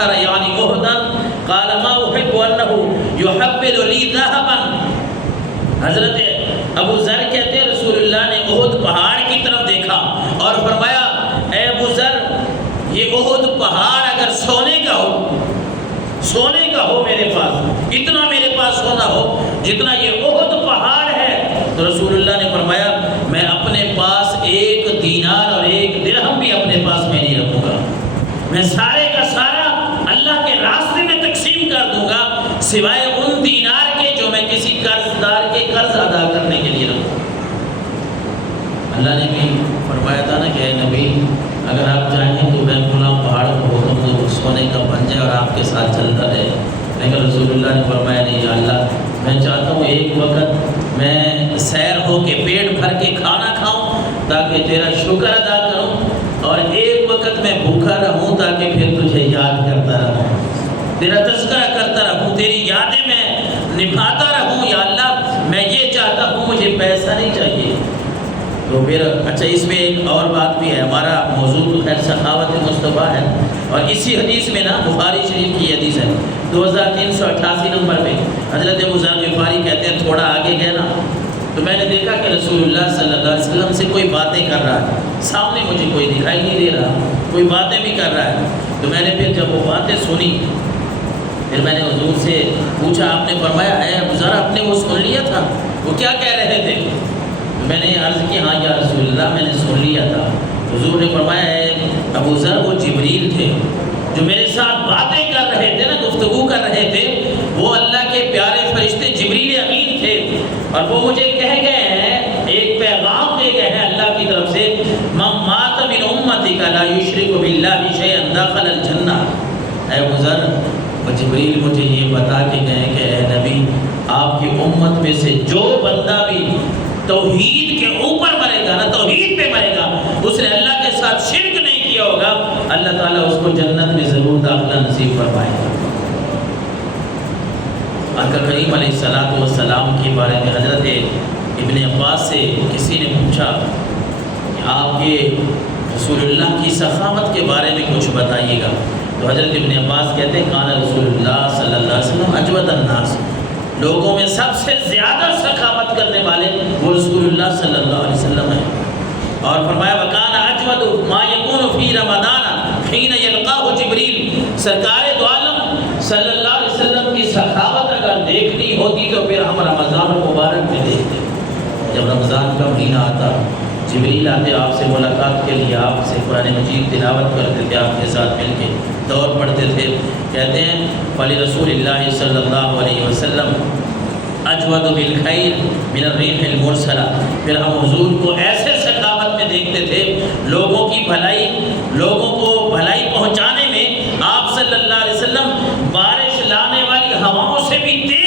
اخر یعنی احدا قال ما احب انه يحول لي ذهبا. حضرت ابو ذر کہتے ہیں رسول اللہ نے احد پہاڑ کی طرف دیکھا اور فرمایا اے ابو ذر یہ احد پہاڑ اگر سونے کا ہو میرے پاس، اتنا میرے پاس سونا ہو جتنا یہ احد پہاڑ ہے، تو رسول اللہ نے فرمایا میں اپنے پاس 1 دینار اور 1 درہم بھی اپنے پاس میں نہیں رکھوں گا، میں سارے کا سارا اللہ کے راستے میں تقسیم کر دوں گا سوائے ان دینار کے جو میں کسی قرض دار کے قرض ادا کرنے کے لیے رکھوں. اللہ نے بھی فرمایا تھا نا کہ اے نبی اگر آپ چاہیں تو میں فلاں پہاڑ کو حکم دو سونے کا بن جائے اور آپ کے ساتھ چلتا رہے، لیکن رسول اللہ نے فرمایا نہیں یا اللہ میں چاہتا ہوں ایک وقت میں سیر ہو کے پیٹ بھر کے کھانا کھاؤں تاکہ تیرا شکر ادا کروں، اور ایک وقت میں بھوکا رہوں تاکہ پھر تجھے یاد کرتا رہوں، تیرا تذکرہ کرتا رہوں، تیری یادیں میں نبھاتا رہوں. یا اللہ میں یہ چاہتا ہوں، مجھے پیسہ نہیں چاہیے. تو پھر اچھا اس میں ایک اور بات بھی ہے، ہمارا موضوع تو خیر سخاوت مصطفیٰ ہے، اور اسی حدیث میں نا بخاری شریف کی حدیث ہے 2388 نمبر پہ حضرت ابو ذر غفاری کہتے ہیں تھوڑا آگے گئے نا تو میں نے دیکھا کہ رسول اللہ صلی اللہ علیہ وسلم سے کوئی باتیں کر رہا ہے، سامنے مجھے کوئی دکھائی نہیں دے رہا، کوئی باتیں بھی کر رہا ہے. تو میں نے پھر جب وہ باتیں سنی پھر میں نے حضور سے پوچھا، آپ نے فرمایا اے ابو ذر آپ نے وہ سن لیا تھا، وہ کیا کہہ رہے تھے؟ میں نے عرض کی ہاں یا رسول اللہ میں نے سن لیا تھا. حضور نے فرمایا اے ابو ذر وہ جبریل تھے جو میرے ساتھ باتیں کر رہے تھے نا، گفتگو کر رہے تھے، وہ اللہ کے پیارے فرشتے جبریل امین تھے، اور وہ مجھے کہہ گئے ہیں، ایک پیغام دے گئے ہیں اللہ کی طرف سے، من مات من امتک لا یشرک باللہ شیئا دخل الجنہ. اے ابو ذر وہ جبریل مجھے یہ بتا کے گئے کہ اے نبی آپ کی امت میں سے جو بندہ بھی توحید کے اوپر مرے گا نا، توحید پہ مرے گا، اس نے اللہ کے ساتھ شرک نہیں کیا ہوگا، اللہ تعالیٰ اس کو جنت میں ضرور داخلہ نصیب فرمائے گا. آقا کریم علیہ السلام کے بارے میں حضرت ابن عباس سے کسی نے پوچھا کہ آپ یہ رسول اللہ کی سخاوت کے بارے میں کچھ بتائیے گا. تو حضرت ابن عباس کہتے ہیں کان رسول اللہ صلی اللہ علیہ وسلم اجود الناس، لوگوں میں سب سے زیادہ سخاوت کرنے والے وہ رسول اللہ صلی اللہ علیہ وسلم ہیں. اور فرمایا وکان اجود ما یکون فی رمضان حین یلقاہ جبریل، سرکار دو عالم صلی اللہ علیہ وسلم کی سخاوت اگر دیکھنی ہوتی تو پھر ہم رمضان مبارک میں دیکھتے. جب رمضان کا مہینہ آتا جبریل آتے آپ سے ملاقات کے لیے، آپ سے قرآن مجید تلاوت کرتے تھے، آپ کے ساتھ مل کے دور پڑھتے تھے. کہتے ہیں فلی رسول اللہ صلی اللہ علیہ وسلم اجود بالخیر من الریح المرسلہ. پھر ہم حضور کو ایسے سخاوت میں دیکھتے تھے، لوگوں کی بھلائی، لوگوں کو بھلائی پہنچانے میں آپ صلی اللہ علیہ وسلم بارش لانے والی ہواؤں سے بھی تیز